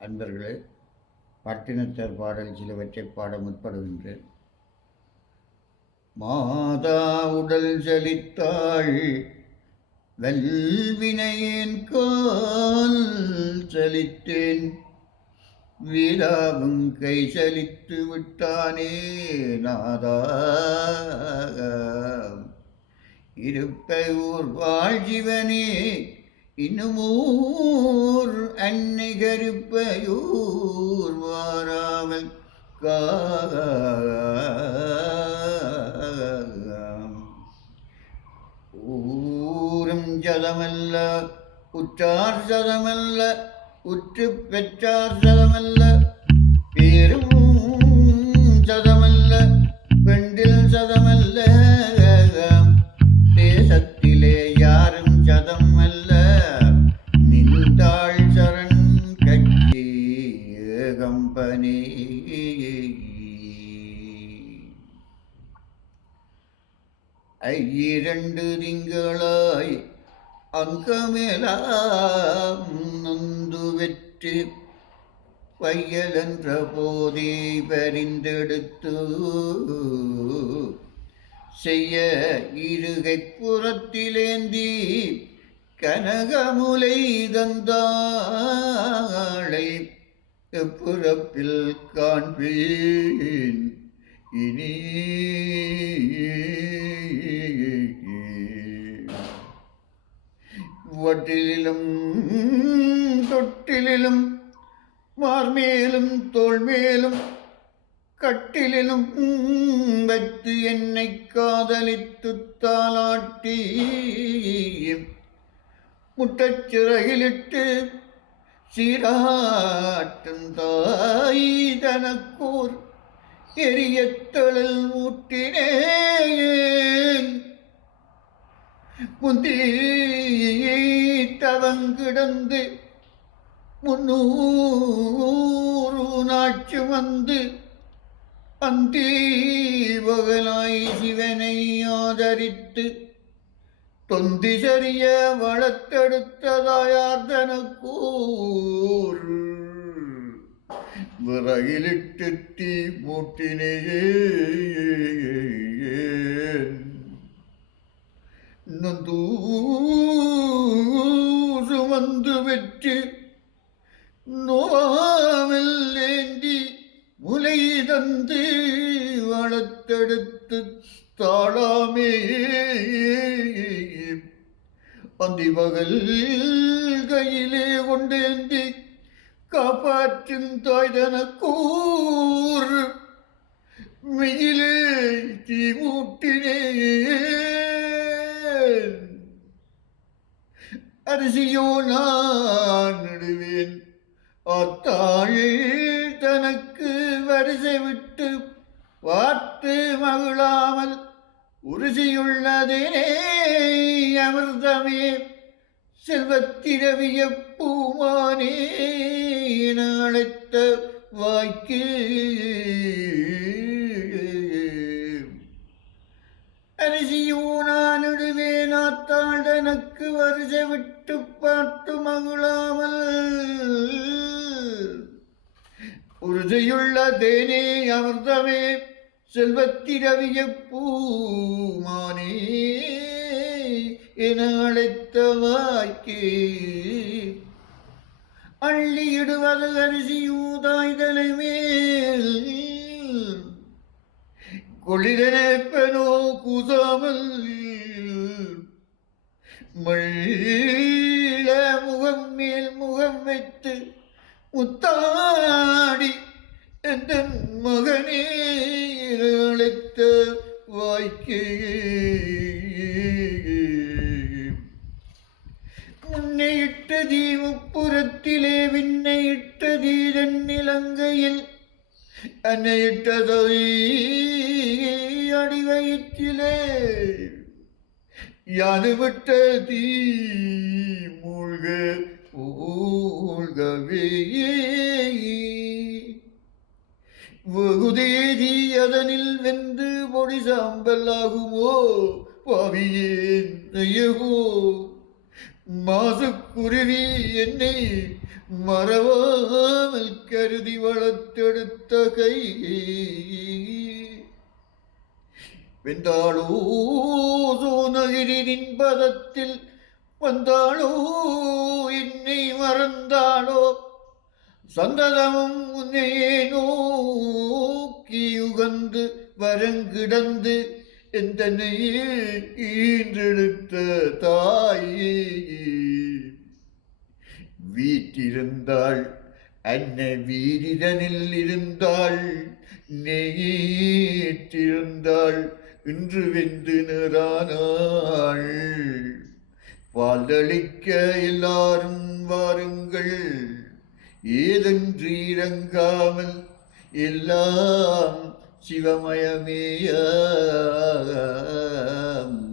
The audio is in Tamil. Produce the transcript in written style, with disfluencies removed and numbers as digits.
அன்பர்களே, பட்டினத்தார் பாடல் சிலவற்றை பாட முற்படுகின்றேன். மாதா உடல் செலித்தாள் வல்வினையேன் கால் செலித்தேன், வீராவும் கை செலித்து விட்டானே நாதா. இருப்பை ஊர் வாழ்ஜிவனே இன்னுமூர் அன்னை கருப்பையூர் வாராமல் ஊரும் ஜதமல்ல உற்றார் சதமல்ல உற்று பெற்றார் சதமல்ல பேரும் சதமல்ல பெண்டில் சதமல்ல தேசத்திலே யாரும் சதம் அல்ல நின்றாள் சரண் கட்சி கம்பனி. ஐயிரண்டு திங்களாய் அங்கமேலாம் நொந்து வெற்று பையலென்ற போதே பரிந்தெடுத்து செய்ய இருகை புறத்திலேந்தி கனகமுலை தந்தாளை எப்புறப்பில் காண்பேன் இனி. வட்டிலும் தொட்டிலும் மார்மேலும் தோள்மேலும் கட்டிலும் வைத்து என்னை காதலித்து தாளாட்டி முட்டச்சிறகிலிட்டு சீராட்டும் தாய் தனக்கூர் எரியத்தழல் ஊட்டினேன். முந்தி தவங்கிடந்து 300 நாட்சி வந்து அந்தி பகலாய் சிவனை ஆதரித்து தொந்தி சரிய வளர்த்தெடுத்ததாயார் தனக்கூர் விறகிலிட்டு தீ மூட்டினேன். நொந்தூறு வந்து வெற்று நோவாமல் ஏந்தி முலை தந்து வளர்த்தெடுத்து தாழாமே அந்திபகல் கையிலே கொண்டேந்தி காப்பாற்றும் தாய் தனக்கூர் மெயிலே தீ மூட்டினேன். அரிசியோ நான் நடுவேன் ஆத்தாள் தனக்கு வரிசை விட்டு பார்த்து மகிழாமல் உறுதியுள்ளதேனே அமிர்தமே செல்வத்திரவிய பூமானே அழைத்த வாய்க்கு. அரிசியோ நான் இடுவேன் ஆத்தாள் தனக்கு வரிசை விட்டு பார்த்து மகிழாமல் உறுதியுள்ள தேனே அமிர்தமே செல்வத்திரவிய பூமானே என அழைத்த வாய்க்கு. அள்ளியிடுவது அரிசியூதாய் தலைமேல் கொளிரனேப்பனோ கூசாமல் மள்ள முகம் மேல் முகம் வைத்து முத்தாடி எந்த மகனே அழைத்த வாய்க்கு. முன்னை இட்ட தீ முப்புறத்திலே விண்ணை இட்ட தீரன் இலங்கையில் அன்னையிட்டதை அடிவயிற்றிலே யாது விட்ட தீ மூழ்க ஊழ்கவே வெகுதேதி அதனில் வெந்து பொடி சாம்பல் ஆகுமோ பாவியேன் நெய்யகோ மாசுக்குருவி என்னை மறவாமல் கருதி வளர்த்தெடுத்த கை வெந்தாளோ சோனகிரின் பதத்தில் வந்தாளோ என்னை மறந்தாளோ சந்ததமும் உன்னையே நோக்கி உகந்து வரங்கிடந்து எந்தனையில் ஈன்றெடுத்த தாயே வீற்றிருந்தாள் அன்ன வீரிதனில் இருந்தாள் நெய்ற்றிருந்தாள் இன்று வெந்து நிறானாள் வாழ்தளிக்க எல்லாரும் வாருங்கள் ஏதென்று இறங்காமல் எல்லாம் சிவமயமேயாம்